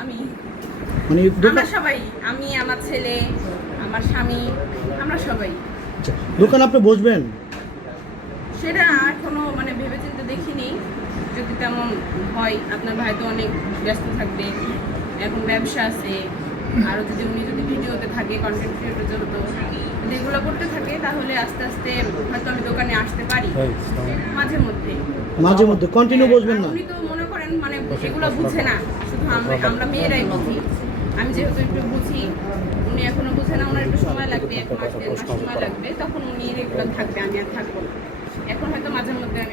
স্বামী, মানে আমরা সবাই, আমি, আমার ছেলে, আমার স্বামী, আমরা সবাই। আচ্ছা, দোকান আপনি বসবেন? সেটা এখনো মানে ভেবেচিন্তে দেখিনি, যদি তেমন হয়। আপনার ভাই তো অনেক ব্যস্ত থাকবে, এখন ব্যবসা আছে, আরও যদি উনি যদি ভিডিওতে থাকে, কন্টেন্ট ক্রিয়েটর যত যদি এগুলো করতে থাকে, তাহলে আস্তে আস্তে হয়তো আমি দোকানে আসতে পারি মাঝে মধ্যে। মাঝে মধ্যে কন্টিনিউ বসবেন না? উনি তো মনে করেন মানে এগুলো বুঝে না, শুধু আমরা মেয়েরাই বুঝি। আমি যেহেতু একটু বুঝি, উনি এখনো বুঝে না, ওনার একটু সময় লাগবে, 1 মাস 1.5 মাস সময় লাগবে, তখন উনি রেগুলার থাকবে, আমি আর থাকবো না। এখন হয়তো মাঝে মধ্যে আমি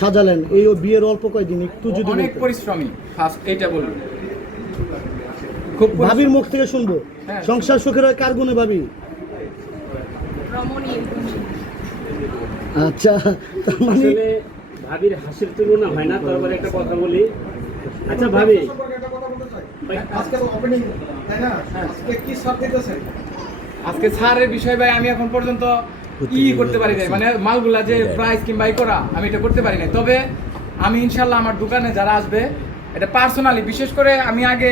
সাজালেন এই বিয়ের অল্প কয়েকদিন, একটু যদি অনেক পরিশ্রমী, ফার্স্ট এইটা বলবো। খুব ভাবির মুখ থেকে শুনবো, হ্যাঁ। সংসার সুখের হয় কার গুণে ভাবি? রমণীর গুণে। আচ্ছা, তার মানে আসলে ভাবির হাসির তুলনা হয় না। তারপরে একটা কথা বলি, আচ্ছা ভাবি, আজকে তো ওপেনিং, তাই না? আজকে কি সব দিতেছেন? আজকে ছাড়ের বিষয় ভাই আমি এখন পর্যন্ত করতে পারি নাই, মানে মালগুলা যে প্রাইস কিংবা করা আমি এটা করতে পারি নাই। তবে আমি ইনশাল্লাহ আমার দোকানে যারা আসবে এটা পার্সোনালি, বিশেষ করে আমি আগে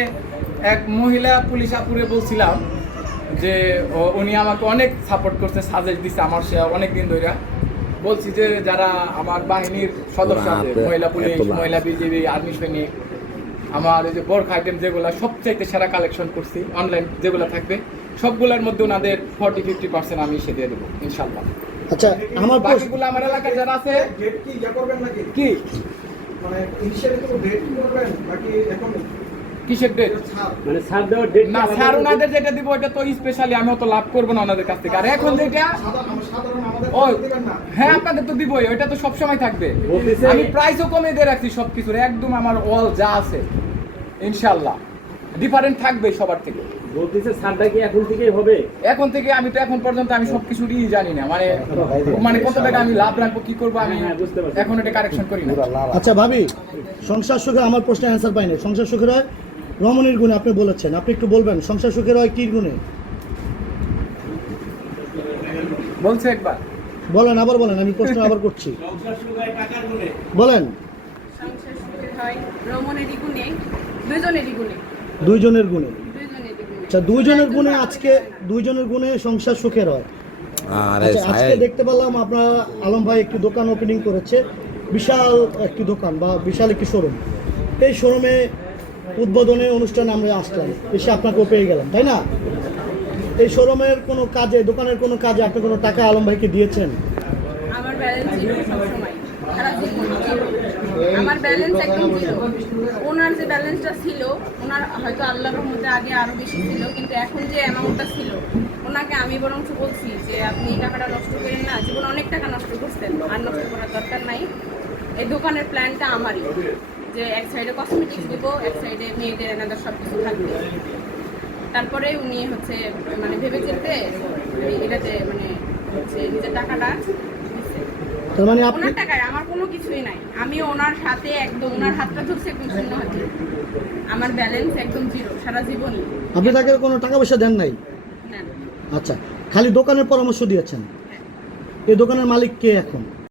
এক মহিলা পুলিশ আপুরে বলছিলাম যে উনি আমাকে অনেক সাপোর্ট করছে, সাজেস্ট দিচ্ছে আমার, সে অনেক দিন ধরে বলছি যে যারা আমার বাহিনীর সদস্য আছে, মহিলা পুলিশ, মহিলা বিজিবি, আর্মি সৈনিক, আমার এই যে বোরখা আইটেম যেগুলো সবচাইতে সেরা কালেকশন করছি, অনলাইন যেগুলো থাকবে সবগুলোর মধ্যে ওনাদের 40-50% আমি এসে দিয়ে দেবো ইনশাল্লাহ। আচ্ছা, আমার বাকিগুলো আমার এলাকায় যারা আছে ডেট কি করবেন নাকি? কি মানে ইনিশিয়ালি তো ডেট কি করবেন নাকি এখন কিসের ডেট? মানে ছাড় দেওয়ার ডেট না, স্যার ওনাদের যেটা দিব এটা তো স্পেশালি আমি অত লাভ করবো না ওনাদের কাছ থেকে। আর এখন যেটা সাধারণ আমাদের ও দিবেন না? হ্যাঁ, আপনাদের তো দিবই, ওইটা তো সবসময় থাকবে। বলতেছে- আমি প্রাইসও কমে দিয়ে রাখছি সবকিছুর, একদম আমার অল যা আছে ইনশাল্লাহ ডিফারেন্ট থাকবে সবার থেকে। বলতেছে ছাড়টা কি এখন থেকেই হবে? এখন থেকে আমি তো এখন পর্যন্ত আমি সবকিছুরই জানি না, মানে মানে কত টাকা আমি লাভ রাখবো, কি করবো আমি হ্যাঁ, বুঝতে পারছি। এখন এটা কারেকশন করি না। আচ্ছা ভাবি, সংসার সুখে, আমার প্রশ্নের অ্যান্সার পাইনি। সংসার সুখের হয় রমণীর গুণে আপনি বলেছেন, আপনি একটু বলবেন সংসার সুখের হয় কি গুণে? বলছে একবার বলেন, আবার বলেন, আমি প্রশ্ন আবার করছি, বলেন। সংসার সুখের হয় রমণেরই গুণে, দুজনেরই গুণে, দুইজনের গুণে। দুজনেরই গুণে। আচ্ছা, দুইজনের গুণে, আজকে দুইজনের গুণে সংসার সুখের হয়। আচ্ছা, আজকে দেখতে পেলাম আপনার আলম ভাই একটি দোকান ওপেনিং করেছে, বিশাল একটি দোকান বা বিশাল একটি শোরুম। এই শোরুমে উদ্বোধনী অনুষ্ঠানে আমরা আসলাম, এসে আপনাকেও পেয়ে গেলাম, তাই না? এই শোরুমের কোনো কাজে, দোকানের কোনো কাজে আপনি কোনো টাকা আলম ভাইকে দিয়েছেন? আমার ব্যালেন্স জিরো সবসময়, সারা জীবন জিরো। আমার ব্যালেন্স একদম জিরো। ওনার যে ব্যালেন্সটা ছিল, ওনার হয়তো আল্লাহর রহমতে আগে আরো বেশি ছিল, কিন্তু এখন যে অ্যামাউন্টটা ছিল, ওনাকে আমি বরঞ্চ বলছি যে আপনি এই টাকাটা নষ্ট করেন না, জীবন অনেক টাকা নষ্ট করছেন, আর নষ্ট করার দরকার নাই। এই দোকানের প্ল্যানটা আমারই, যে এক সাইডে কসমেটিক্স দিব, এক সাইডে মেয়েদের এনাদের সব কিছু থাকবে। তারপরে উনি হচ্ছে মানে ভেবে চিন্তে এটাতে মানে হচ্ছে নিজের টাকাটা দিচ্ছে। তার মানে আপনি, ওনার টাকায় আমার কোনো কিছুই নাই, আমি ওনার হাতে একদম, ওনার হাতটা ধরছে একদম শূন্য হাতে। আমার ব্যালেন্স একদম জিরো সারা জীবনই। আপনি তাকে কোনো টাকা পয়সা দেন নাই? না, আচ্ছা, খালি দোকানের পরামর্শ দিয়েছেন। এই দোকানের মালিক কে এখন?